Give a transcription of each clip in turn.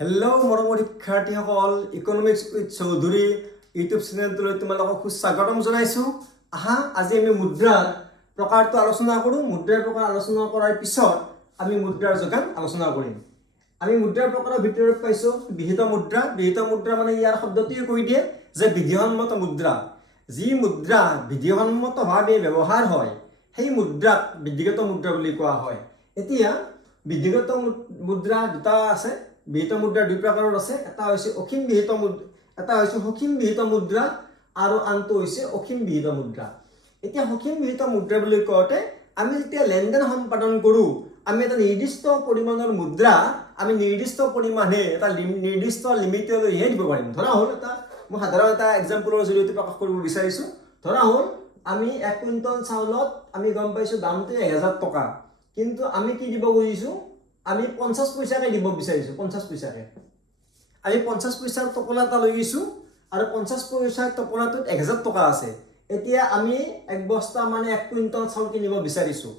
Hello' মৰমৰ শিক্ষাৰ্থীসকল, economics with Choudhury YouTube চেনেলটোলৈ তোমালোকক সুস্বাগতম জনাইছোঁ। আহা আজি আমি মুদ্ৰাৰ প্ৰকাৰটো আলোচনা কৰোঁ। মুদ্ৰাৰ প্ৰকাৰ আলোচনা কৰাৰ পিছত আমি মুদ্ৰাৰ যোগান আলোচনা কৰিম। আমি মুদ্ৰাৰ প্ৰকাৰৰ ভিতৰত পাইছোঁ বিহিত মুদ্ৰা। বিহিত মুদ্ৰা মানে ইয়াৰ শব্দটোৱে কৈ দিয়ে যে বিধিসন্মত মুদ্ৰা। যি মুদ্ৰা বিধিসন্মতভাৱে ব্যৱহাৰ হয় সেই মুদ্ৰাক বিধিগত মুদ্ৰা বুলি কোৱা হয়। এতিয়া বিধিগত মুদ্ৰা দুটা আছে। বিহিত মুদ্ৰা দুই প্ৰকাৰৰ আছে। এটা হৈছে অসীম বিহিত মুদ্ৰা, এটা হৈছে সসীম বিহিত মুদ্ৰা আৰু আনটো হৈছে অসীম বিহিত মুদ্ৰা। এতিয়া সসীম বিহিত মুদ্ৰা বুলি কওঁতে আমি যেতিয়া লেনদেন সম্পাদন কৰোঁ, আমি এটা নিৰ্দিষ্ট পৰিমাণৰ মুদ্ৰা আমি নিৰ্দিষ্ট পৰিমাণে এটা নিৰ্দিষ্ট লিমিটলৈহে দিব পাৰিম। ধৰা হ'ল এটা মই সাধাৰণ এটা এক্সাম্পলৰ জৰিয়তে প্ৰকাশ কৰিব বিচাৰিছোঁ। ধৰা হ'ল আমি 1 কুইণ্টল চাউলত আমি গম পাইছোঁ দামটো 1000 টকা, কিন্তু আমি কি দিব খুজিছোঁ, আমি 50 পইচাকে দিব বিচাৰিছোঁ। 50 পইচাকে আমি 50 পইচাৰ টোপোলা এটা লৈ গৈছোঁ আৰু 50 পইচাৰ টোপোলাটোত 1000 টকা আছে। এতিয়া আমি এক বস্তা মানে 1 কুইণ্টল চাউল কিনিব বিচাৰিছোঁ।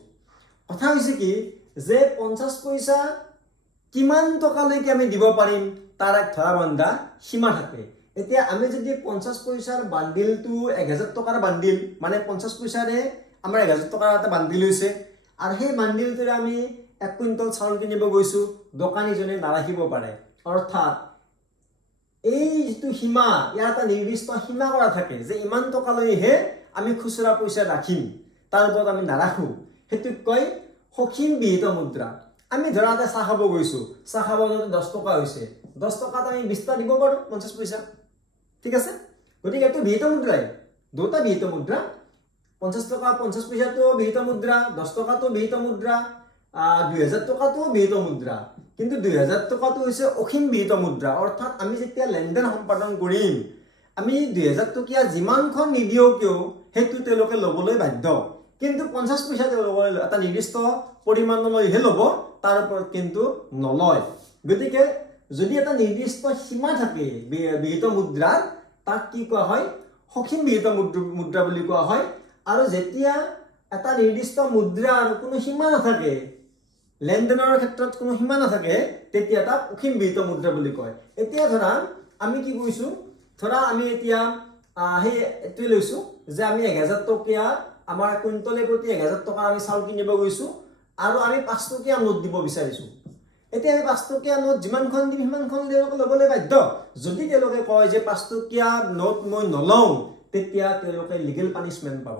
কথা হৈছে কি যে 50 পইচা কিমান টকালৈকে আমি দিব পাৰিম তাৰ এক ধৰা বন্ধা সীমা থাকে। এতিয়া আমি যদি 50 পইচাৰ বান্ডিলটো 1000 টকাৰ বান্ডিল, মানে 50 পইচাৰে আমাৰ 1000 টকাৰ এটা বান্ডিল হৈছে আৰু সেই বান্ডিলটোৰে আমি 1 কুইণ্টল চাউল কিনিব গৈছোঁ, দোকানীজনে নাৰাখিব পাৰে। অৰ্থাৎ এই যিটো সীমা, ইয়াৰ এটা নিৰ্দিষ্ট সীমা কৰা থাকে যে ইমান টকালৈহে আমি খুচুৰা পইচা ৰাখিম, তাৰ ওপৰত আমি নাৰাখোঁ। সেইটোক কয় সসীম বিহিত মুদ্ৰা। আমি ধৰা এটা চাহ খাব গৈছোঁ, চাহ খাব যাওঁতে 10 টকা হৈছে, 10 টকাত আমি 20টা দিব পাৰোঁ 50 পইচা। ঠিক আছে, গতিকে এইটো বিহিত মুদ্ৰাই, দুটা বিহিত মুদ্ৰা। 50 টকা 50 পইচাটো বিহিত মুদ্ৰা, 10 টকাটো বিহিত মুদ্ৰা, 2000 টকাটো বিহিত মুদ্ৰা। কিন্তু 2000 টকাটো হৈছে অসীম বিহিত মুদ্ৰা। অৰ্থাৎ আমি যেতিয়া লেনদেন সম্পাদন কৰিম, আমি 2000 টকীয়া যিমানখন নিদিওঁ কিয় সেইটো তেওঁলোকে ল'বলৈ বাধ্য। কিন্তু 50 পইচা তেওঁলোকে এটা নিৰ্দিষ্ট পৰিমাণলৈহে ল'ব, তাৰ ওপৰত কিন্তু নলয়। গতিকে যদি এটা নিৰ্দিষ্ট সীমা থাকে বিহিত মুদ্ৰাৰ, তাক কি কোৱা হয়, সসীম বিহিত মুদ্ৰা বুলি কোৱা হয়। আৰু যেতিয়া এটা নিৰ্দিষ্ট মুদ্ৰাৰ কোনো সীমা নাথাকে, লেনদেনৰ ক্ষেত্ৰত কোনো সীমা নাথাকে, তেতিয়া তাক অসীম বিহিত মুদ্ৰা বুলি কয়। এতিয়া ধৰা আমি কি কৰিছোঁ, ধৰা আমি এতিয়া সেই এইটোৱে লৈছোঁ যে আমি 1000 টকীয়া আমাৰ কুইণ্টলে প্ৰতি 1000 টকা আমি চাউল কিনিব গৈছোঁ আৰু আমি 5 টকীয়া নোট দিব বিচাৰিছোঁ। এতিয়া আমি 5 টকীয়া নোট যিমানখন দিম সিমানখন তেওঁলোকে ল'বলৈ বাধ্য। যদি তেওঁলোকে কয় যে 5 টকীয়া নোট মই নলওঁ, তেতিয়া তেওঁলোকে লিগেল পানিছমেণ্ট পাব।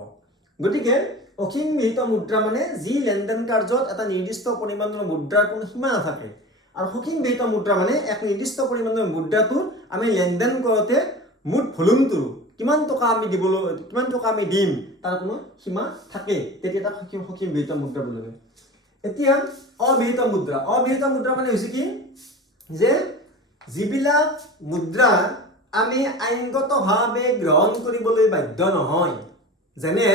গতিকে অসীম বিহিত মুদ্ৰা মানে যি লেনদেন কাৰ্যত এটা নিৰ্দিষ্ট পৰিমাণৰ মুদ্ৰাৰ কোনো সীমা নাথাকে, আৰু সসীম বিহিত মুদ্ৰা মানে এক নিৰ্দিষ্ট পৰিমাণৰ মুদ্ৰাটো আমি লেনদেন কৰোঁতে মুঠ ভলিউমটো কিমান টকা আমি দিবলৈ, কিমান টকা আমি দিম তাৰ কোনো সীমা থাকে, তেতিয়া তাক সসীম বিহিত মুদ্ৰা বুলি কয়। এতিয়া অবিহিত মুদ্ৰা। অবিহিত মুদ্ৰা মানে হৈছে কি যে যিবিলাক মুদ্ৰা আমি আইনগতভাৱে গ্ৰহণ কৰিবলৈ বাধ্য নহয়। যেনে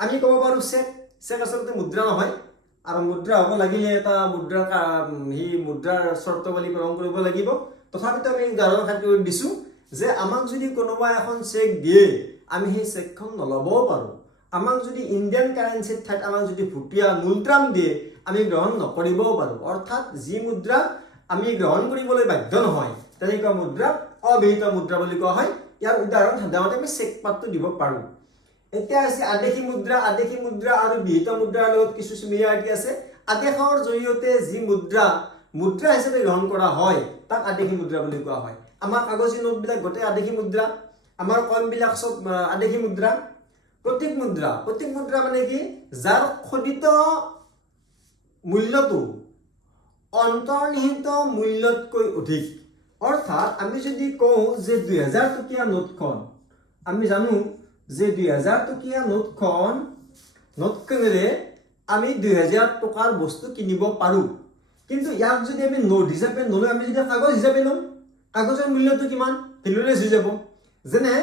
আমি ক'ব পাৰোঁ চেক। চেক আচলতে মুদ্ৰা নহয়, আৰু মুদ্ৰা হ'ব লাগিলে এটা মুদ্ৰাৰ সেই মুদ্ৰাৰ চৰ্তাৱলী পূৰণ কৰিব লাগিব। তথাপিতো আমি উদাহৰণ খাতিৰত দিছোঁ যে আমাক যদি কোনোবা এখন চেক দিয়ে, আমি সেই চেকখন নল'বও পাৰোঁ। আমাক যদি ইণ্ডিয়ান কাৰেঞ্চিৰ ঠাইত আমাক যদি ভুটীয়া মূলট্ৰাম দিয়ে, আমি গ্ৰহণ নকৰিবও পাৰোঁ। অৰ্থাৎ যি মুদ্ৰা আমি গ্ৰহণ কৰিবলৈ বাধ্য নহয়, তেনেকুৱা মুদ্ৰা অবিহিত মুদ্ৰা বুলি কোৱা হয়। ইয়াৰ উদাহৰণ সাধাৰণতে আমি চেক পাতটো দিব পাৰোঁ। এতিয়া আছে আদেশী মুদ্ৰা। আদেশী মুদ্ৰা আৰু বিহিত মুদ্ৰাৰ লগত কিছু চিমিলাৰিটি আছে। আদেশৰ জৰিয়তে যি মুদ্ৰা হিচাপে গ্ৰহণ কৰা হয় তাক আদেশী মুদ্ৰা বুলি কোৱা হয়। আমাৰ কাগজী নোটবিলাক গোটেই আদেশী মুদ্ৰা, আমাৰ কইনবিলাক চব আদেশী মুদ্ৰা। প্ৰতীক মুদ্ৰা। প্ৰতীক মুদ্ৰা মানে কি, যাৰ খোদিত মূল্যটো অন্তৰ্নিহিত মূল্যতকৈ অধিক। অৰ্থাৎ আমি যদি কওঁ যে 2000 টকীয়া নোটখন, আমি জানো যে 2000 টকীয়া নোটখনেৰে আমি 2000 টকাৰ বস্তু কিনিব পাৰোঁ। কিন্তু ইয়াক যদি আমি নোট হিচাপে নলওঁ, আমি যদি কাগজ হিচাপে লওঁ, কাগজৰ মূল্যটো কিমান, ভেলুলেছ হৈ যাব। যেনে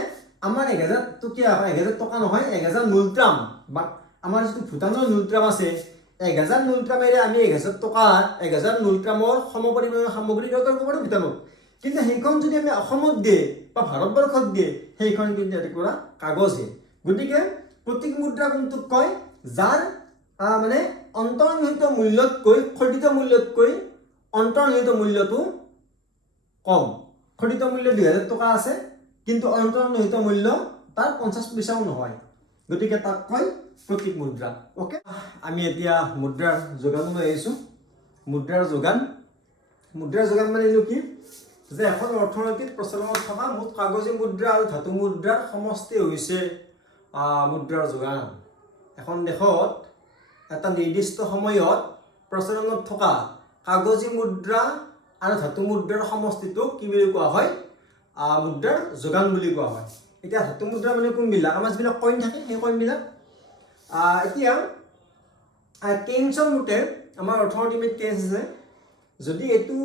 আমাৰ 1000 টকীয়া, 1000 টকা নহয়, 1000 মূলট্ৰাম, বা আমাৰ যিটো ভূটানৰ মূলট্ৰাম আছে, 1000 মূলট্ৰামেৰে আমি 1000 টকা, 1000 মূলট্ৰামৰ সমপৰিমাণৰ সামগ্ৰী ক্ৰয় কৰিব পাৰোঁ ভূটানত। কিন্তু সেইখন যদি আমি অসমত দিয়ে বা ভাৰতবৰ্ষত দিয়ে, সেইখন কিন্তু এটুকুৰা কাগজে। গতিকে প্ৰতীক মুদ্ৰা কোনটোক কয়, যাৰ মানে অন্তৰ্নিহিত মূল্যতকৈ, খোদিত মূল্যতকৈ অন্তৰ্নিহিত মূল্যটো কম খৰিত মূল্য 2000 টকা আছে কিন্তু অন্তৰ্নিহিত মূল্য তাৰ 50 পইচাও নহয় গতিকে তাক কয় প্ৰতীক মুদ্ৰা ওকে আমি এতিয়া মুদ্ৰাৰ যোগানলৈ আহিছো মুদ্ৰাৰ যোগান মানে কি যে এখন অৰ্থনৈতিক প্ৰচলনত থকা মুঠ কাগজী মুদ্ৰা আৰু ধাতু মুদ্ৰাৰ সমষ্টি হৈছে মুদ্ৰাৰ যোগান এখন দেশত এটা নিৰ্দিষ্ট সময়ত প্ৰচলনত থকা কাগজী মুদ্ৰা আৰু ধাতু মুদ্ৰাৰ সমষ্টিটোক কি বুলি কোৱা হয় মুদ্ৰাৰ যোগান বুলি কোৱা হয় এতিয়া ধাতু মুদ্ৰা মানে কোনবিলাক আমাৰ যিবিলাক কইন থাকে সেই কইনবিলাক এতিয়া কেইনছৰ মতে আমাৰ অৰ্থনীতিবিদ কেইনছ আছে যদি এইটো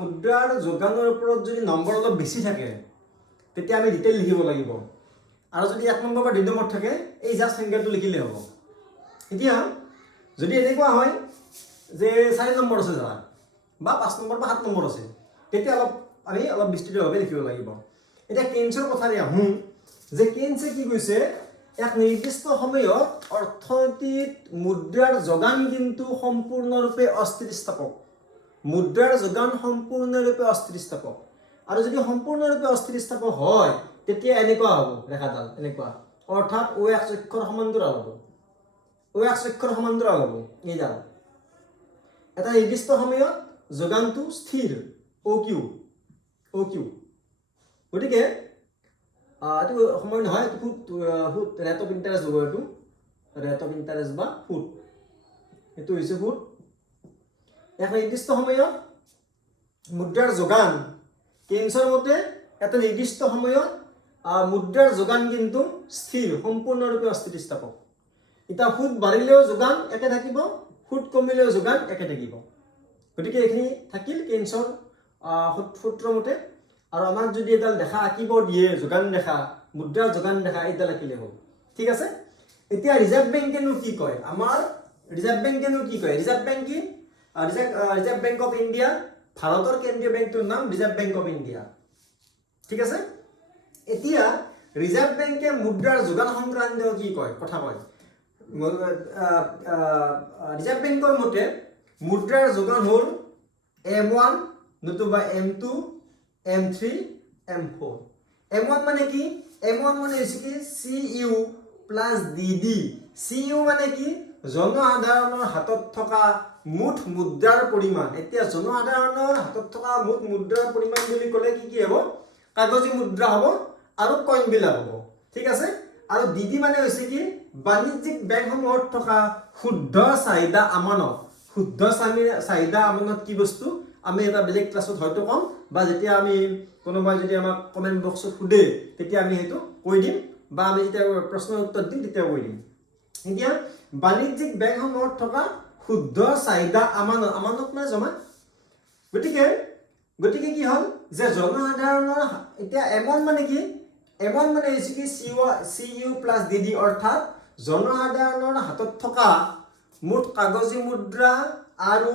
মুদ্ৰাৰ যোগানৰ ওপৰত যদি নম্বৰ অলপ বেছি থাকে তেতিয়া আমি ডিটেইল লিখিব লাগিব আৰু যদি 1 নম্বৰ বা 2 নম্বৰ থাকে এই জাস্ট সংখ্যাটো লিখিলে হ'ব এতিয়া যদি এনেকুৱা হয় যে 4 নম্বৰ আছে ধৰা বা 5 নম্বৰ বা 7 নম্বৰ আছে তেতিয়া আমি অলপ বিস্তৃতভাৱে লিখিব লাগিব এতিয়া কেইনছৰ কথাৰে আহোঁ যে কেইনছে কি কৈছে এক নিৰ্দিষ্ট সময়ত অৰ্থনীতিত মুদ্ৰাৰ যোগান কিন্তু সম্পূৰ্ণৰূপে অস্থিতিস্থাপক মুদ্ৰাৰ যোগান সম্পূৰ্ণৰূপে অস্থিতিস্থাপক আৰু যদি সম্পূৰ্ণৰূপে অস্থিতিস্থাপক হয় তেতিয়া এনেকুৱা হ'ব ৰেখাডাল এনেকুৱা অৰ্থাৎ O X অক্ষৰ সমান্তৰাল হ'ব O X অক্ষৰ সমান্তৰাল হ'ব এইডাল এটা নিৰ্দিষ্ট সময়ত যোগানটো স্থিৰ OQ গতিকে এইটো সময় নহয় এইটো ফুট ৰেট অফ ইণ্টাৰেষ্ট হ'ব এইটো ৰেট অফ ইণ্টাৰেষ্ট বা ফুট এইটো হৈছে ফুট এক নিৰ্দিষ্ট সময়ত মুদ্ৰাৰ যোগান কেইনছৰ মতে এটা নিৰ্দিষ্ট সময়ত মুদ্ৰাৰ যোগান কিন্তু স্থিৰ সম্পূৰ্ণৰূপে অস্থিতিস্থাপক এটা ফুট বাঢ়িলেও যোগান একে থাকিব ফুট কমিলেও যোগান একে থাকিব গতিকে এইখিনি থাকিল কেইনছৰ সূত্ৰ মতে আৰু আমাক যদি এডাল দেখা আঁকিব দিয়ে যোগান দেখা মুদ্ৰাৰ যোগান দেখা এইডাল আঁকিলে হ'ল ঠিক আছে এতিয়া ৰিজাৰ্ভ বেংকেনো কি কয় আমাৰ ৰিজাৰ্ভ বেংকেনো কি কয় ৰিজাৰ্ভ বেংক কি ৰিজাৰ্ভ বেংক অফ ইণ্ডিয়া ভাৰতৰ কেন্দ্ৰীয় বেংকটোৰ নাম ৰিজাৰ্ভ বেংক অফ ইণ্ডিয়া ঠিক আছে এতিয়া ৰিজাৰ্ভ বেংকে মুদ্ৰাৰ যোগান সংক্ৰান্তীয় কি কয় কথা কয় ৰিজাৰ্ভ বেংকৰ মতে মুদ্ৰাৰ যোগান হ'ল M1 নতুবা M2 M3 M4 M1 মানে কি M1 মানে হৈছে কি CU প্লাছ DD CU মানে কি জনসাধাৰণৰ হাতত থকা মুঠ মুদ্ৰাৰ পৰিমাণ এতিয়া জনসাধাৰণৰ হাতত থকা মুঠ মুদ্ৰাৰ পৰিমাণ বুলি ক'লে কি হ'ব কাগজী মুদ্ৰা হ'ব আৰু কইন বিলাক হ'ব ঠিক আছে আৰু DD মানে হৈছে কি বাণিজ্যিক বেংকসমূহত থকা শুদ্ধ চাহিদা আমানত শুদ্ধ চাহিদা আমানত কি বস্তু আমি এটা বেলেগ ক্লাছত হয়তো কম বা যেতিয়া আমি কোনোবাই যদি আমাক কমেন্ট বক্সত সুধে তেতিয়া আমি সেইটো কৈ দিম বা আমি যেতিয়া প্ৰশ্নৰ উত্তৰ দিম তেতিয়া কৈ দিম এতিয়া বাণিজ্যিক বেংকসমূহত থকা শুদ্ধ চাহিদা আমানত মানে জমা গতিকে কি হ'ল যে জনসাধাৰণৰ এতিয়া M1 মানে কি M1 মানে হৈছে কি CU প্লাছ DD অৰ্থাৎ জনসাধাৰণৰ হাতত থকা মুঠ কাগজী মুদ্ৰা আৰু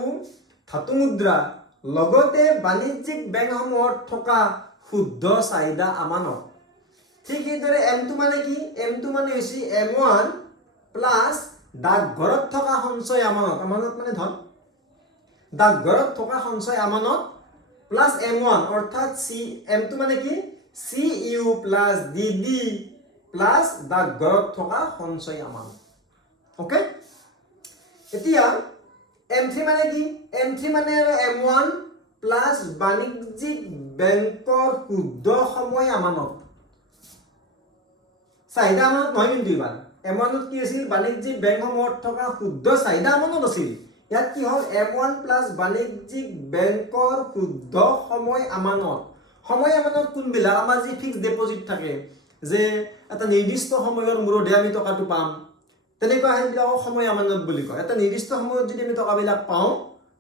ধাতু মুদ্ৰা লগতে বাণিজ্যিক বেংকসমূহত থকা শুদ্ধ চাহিদা আমানত ঠিক সেইদৰে M2 মানে কি M2 মানে হৈছে M1 প্লাছ ডাকঘৰত থকা সঞ্চয় আমানত মানে ধন ডাকঘৰত থকা সঞ্চয় আমানত প্লাছ M1 অৰ্থাৎ M2 মানে কি CU প্লাছ DD প্লাছ ডাকঘৰত থকা সঞ্চয় আমানত ওকে এতিয়া M3 মানে কি M3 মানে M1 প্লাছ বাণিজ্যিক বেংকৰ শুদ্ধ সময় আমানত চাহিদা আমানত নহয় কিন্তু এবাৰ M1 কি আছিল বাণিজ্যিক বেংকসমূহত থকা শুদ্ধ চাহিদা আমানত আছিল ইয়াত কি হ'ল M1 প্লাছ বাণিজ্যিক বেংকৰ শুদ্ধ সময় আমানত কোনবিলাক আমাৰ যি ফিক্স ডিপজিট থাকে যে এটা নিৰ্দিষ্ট সময়ৰ মূৰতহে আমি টকাটো পাম তেনেকুৱা সেইবিলাকক সময় আমানত বুলি কয় এটা নিৰ্দিষ্ট সময়ত যদি আমি টকাবিলাক পাওঁ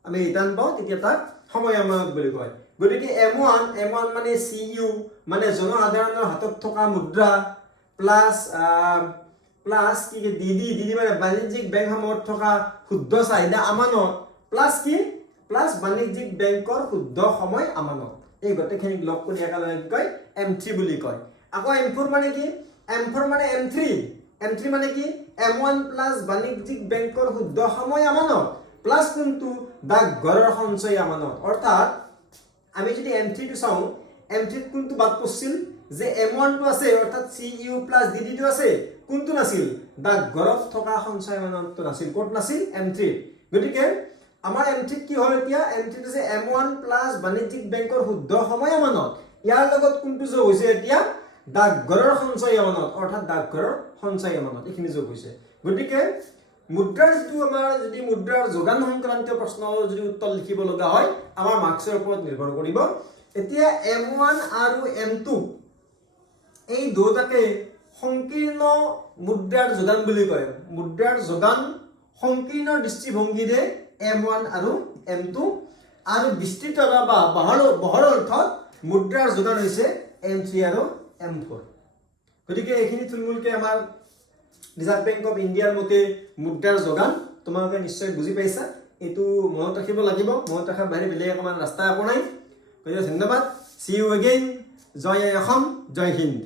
আমি ৰিটাৰ্ণ পাওঁ তেতিয়া তাক সময় আমানত বুলি কয় গতিকে M1 মানে CU মানে জনসাধাৰণৰ হাতত থকা মুদ্ৰা প্লাছ কি DD মানে বাণিজ্যিক বেংকসমূহত থকা শুদ্ধ চাহিদা আমানত প্লাছ কি প্লাছ বাণিজ্যিক বেংকৰ শুদ্ধ সময় আমানত এই গোটেইখিনিক লগ কৰি একেলগে কয় M3 বুলি কয় আকৌ M4 মানে কি M4 মানে M3 মানে কি M1 প্লাছ বাণিজ্যিক বেংকৰ শুদ্ধ সময় আমানত প্লাছ কোনটো ডাকঘৰৰ সঞ্চয় আমানত অৰ্থাৎ আমি যদি M3 টো চাওঁ M3 কোনটো বাদ পড়ছিল যে M1 টো আছে অৰ্থাৎ CU + DD টো আছে কোনটো নাছিল ডাকঘৰত থকা সঞ্চয় আমানতটো নাছিল ক'ত নাছিল M3 গতিকে আমাৰ M3 কি হ'ল এতিয়া M3 আছে M1 + বাণিজ্যিক বেংকৰ শুদ্ধ সময় আমানত ইয়াৰ লগত কোনটো যোগ হৈছে এতিয়া ডাকঘৰৰ সঞ্চয় আমানত অৰ্থাৎ ডাকঘৰৰ সঞ্চয় আমানত এইখিনি যোগ হৈছে গতিকে মুদ্ৰাৰ যিটো আমাৰ যদি মুদ্ৰাৰ যোগান সংক্ৰান্তীয় প্ৰশ্ন যদি উত্তৰ লিখিব লগা হয় আমাৰ মাৰ্কছৰ ওপৰত নিৰ্ভৰ কৰিব এতিয়া M1 আৰু M2 এই দুটাকে সংকীৰ্ণ মুদ্ৰাৰ যোগান বুলি কয় মুদ্ৰাৰ যোগান সংকীৰ্ণ দৃষ্টিভংগীৰে M1 আৰু M2 আৰু বিস্তৃততা বা বহল অৰ্থত মুদ্ৰাৰ যোগান হৈছে M3 আৰু M4 গতিকে এইখিনি থুলমূলকে আমাৰ ৰিজাৰ্ভ বেংক অফ ইণ্ডিয়াৰ মতে মুদ্ৰাৰ যোগান তোমালোকে নিশ্চয় বুজি পাইছা এইটো মনত ৰাখিব লাগিব মনত ৰখাৰ বাহিৰে বেলেগ অকণমান ৰাস্তা একো নাই গতিকে ধন্যবাদ see you again Jay Assam Jay Hind